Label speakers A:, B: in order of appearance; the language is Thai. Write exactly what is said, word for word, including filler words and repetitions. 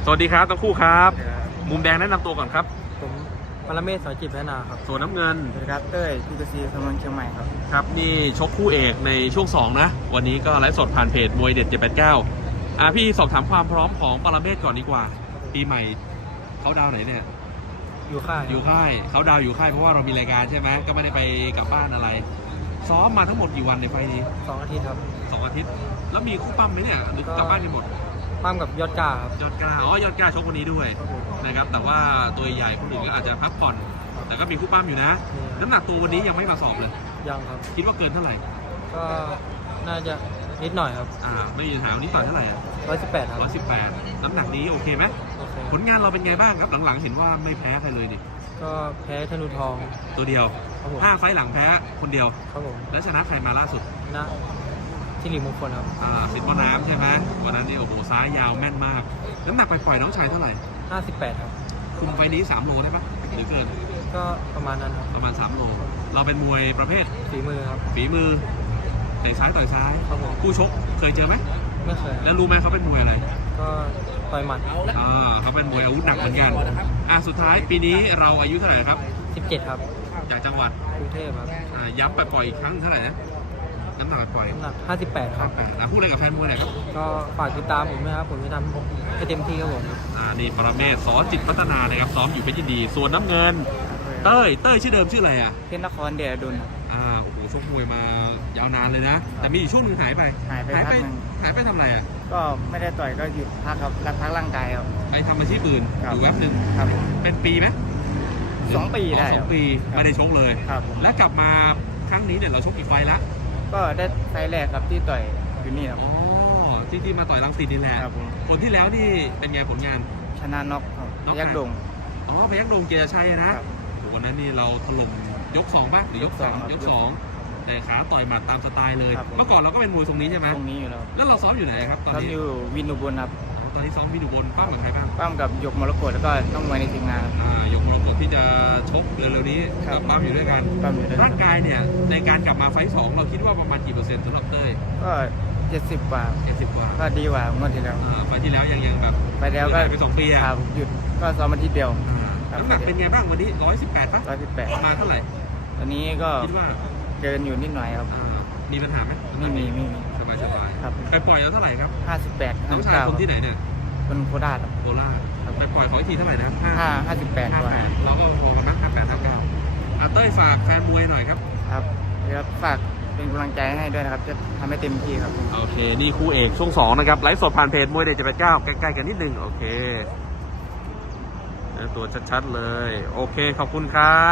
A: สวัสดีครับทั้งคู่ครับมุมแดงแนะนำตัวก่อนครับ
B: ผมปรเมศ สอนจิตพัฒนาครับ
A: ส่วนน้ำเงิน
B: สวัสดีครับเต้ยพีกซีสมุนเชียงใหม่ครับ
A: ครับนี่ชกคู่เอกในช่วงสองนะวันนี้ก็ไลฟ์สดผ่านเพจมวยเด็ดเจ็ดแปดเก้าอ่าพี่สอบถามความพร้อมของปรเมศก่อนดีกว่าปีใหม่เขาดาวไหนเนี่ย
B: อยู่ค่าย
A: อยู่ค่ายเขาดาวอยู่ค่ายเพราะว่าเรามีรายการใช่ไหมก็ไม่ได้ไปกลับบ้านอะไรซ้อมมาทั้งหมดกี่วันในไฟนี้
B: สองอาทิตย์ครับ
A: สองอาทิตย์แล้วมีคู่ปั้มไหมเนี่ยหรือกลับบ้านกันหมด
B: ปั้มกับยอดกล้าครับ
A: ยอดกล้าอ๋อยอดกล้าชกวันนี้ด้วยนะครับแต่ว่าตัวใหญ่คนอื่นก็อาจจะพักผ่อนแต่ก็มีคู่ปั้มอยู่นะน้ำหนักตัววันนี้ยังไม่มาสอบเลย
B: ยังครับ
A: คิดว่าเกินเท่าไหร่
B: ก็น่าจะนิดหน่อยครับ
A: อ่าไม่มีปัญหาวันนี้ต่อเท่าไหร่
B: ร้อยสิบแปดครับ
A: ร้อยสิบแปดน้ำหนักนี้โอเคไหมผลงานเราเป็นไงบ้างครับหลังๆเห็นว่าไม่แพ้ใครเลยนี่
B: ก็แพ้ธนูทอง
A: ตัวเดียวห้าไฟหลังแพ้คนเดียว
B: ครับผม
A: แล้วชนะใครมาล่าสุด
B: นะที่หลีมงคลครับ
A: อ่าสิทธิ์บ่อน้ำใช่ไหมวันนั้นนี่โอ้โหซ้ายยาวแม่นมากน้ำหนักปล่อยๆน้องชายเท่าไหร่
B: ห้าสิบแปดครับ
A: คุมไฟนี้สามโลได้ปะหรือเกิน
B: ก็ประมาณนั้นครับ
A: ประมาณสามโลเราเป็นมวยประเภท
B: ฝีมือครับ
A: ฝีมือแต่ซ้ายต่อยซ้ายคู่ชกเคยเจอไหม
B: ไม่เคย
A: แล้วรู้ไหมเขาเป็นมวยอะไร
B: ก็ต่อยหมัด
A: อ่าเขาเป็นมวยอาวุธหนักเหมือนกันอ่าสุดท้ายปีนี้เราอายุเท่าไหร่ครับ
B: สิบเจ็ดครับ
A: จากจังหวัด
B: กรุงเทพครับ
A: อ่าย้ำปล่อยอีกครั้งเท่าไหร่นะน้ำหนักปล่อย
B: น้ำหนักห้าสิบแปดครับ
A: อ่าพูดอะไรกับแฟนมวยหน่อยครับ
B: ก็ฝากติดตามผมนะครับผมจะทำให้เต็มที่ครับผม
A: อ่านี่ปรเมศ สอนจิตพัฒนานะครับซ้อมอยู่เพชรยินดีส่วนน้ำเงินเต้ยเต้ยชื่อเดิมชื่ออะไรอ่ะ
B: เพชรนครเดชดุล
A: อ่าโอ้โหชกมวยมายาวนานเลยนะแต่มีช่วงหนึ่งหายไป
B: หายไป
A: หายไปหายไปทำอะไรอ่ะ
B: ก็ไม่ได้ต่อยก็หยุดพักครับรักพักร่างกายครับ
A: ไปทำอาชีพอื่นอยู่แวบหนึ่ง
B: ครับ
A: เป็นปีไหม
B: สองปีได้
A: สองปีไม่ได้ชกเลย
B: ครับ
A: แล้วกลับมาครั้งนี้เนี่ยเราชกอีกไฟละ
B: ก็ได้ไฟแรกครับที่ต่อยอยู่นี่ครับ
A: อ๋อที่ที่มาต่อยรังสิตนี่แหละคนที่แล้วนี่เป็นไงผลงาน
B: ชนะน็อกครับยักษ์ดง
A: อ๋อพยักษ์ดงเกียรติชัยนะวันนั้นนี่เราถล่มยกสองป่ะหรือยกสามยกสองแต่ขาต่อยหมัดตามสไตล์เลยเมื่อก่อนเราก็เป็นมวยทรงนี้ใช่ไหม
B: ตรงนี้อยู่แล้ว
A: แล้วเราซ้อมอยู่ไหนครับตอนนี้
B: ซ้อมอยู่วินอุบลครับ
A: ตอนนี้ซ้อมวินอุบลปั้มกับใครบ้าง
B: ปั้มกับหยกมรกตแล้วก็ต้องมวยในทีมงาน
A: อ่าหยกมรกตที่จะชกเร็วๆนี้กับปั้มอยู่ด้วยกันร่างกายเนี่ยในการกลับมาไฟสองเราคิดว่าประมาณกี่เปอร์เซ็นต์สำหรับเต้ย
B: ก็เจ็ดสิบกว่า
A: เจ็ดสิบกว่า
B: ก็ดีกว่าเมื่อที่แล้ว
A: ไฟที่แล้วยังยังแบบ
B: ไปแล้วก็
A: ไปสองปีอ่ะ
B: หยุดก็ซ้อมมาทีเดียว
A: น้ำหนักเป็นไงบ้างวันนี้ร้อยสิบแปดป่ะ
B: ร้อยสิบแปด
A: มาเท่าไหร่
B: ตอนนี้ก็
A: คิดว่า
B: เกินอยู่นิดหน่อยครับ
A: มีปัญหาไหม
B: ไม่มีไม่มี
A: สบายสบาย
B: ครับ
A: ไปปล่อยแล้วเท่าไหร่ครับ
B: ห้าสิบแปด
A: น้องชายคนที่ไหนเนี่ย
B: คนโคราช
A: โคราชไปปล่อยขออีกทีเท่าไหร่นะ
B: ห้าห้าสิบแปดกว่า
A: เราก็โทรกันนะห้าแปดห้าเก้าอ่ะเต้ยฝากแฟนมวยหน่อยครับ
B: ครับครับฝากเป็นกำลังใจให้ด้วยนะครับจะทำให้เต็มที่ครับ
A: โอเคนี่คู่เอกช่วงสองนะครับไลฟ์สดผ่านเพจมวยเด็ดเจ็ดแปดเก้าใกล้ๆกันนิดนึงโอเคตัวชัดๆเลยโอเคขอบคุณครับ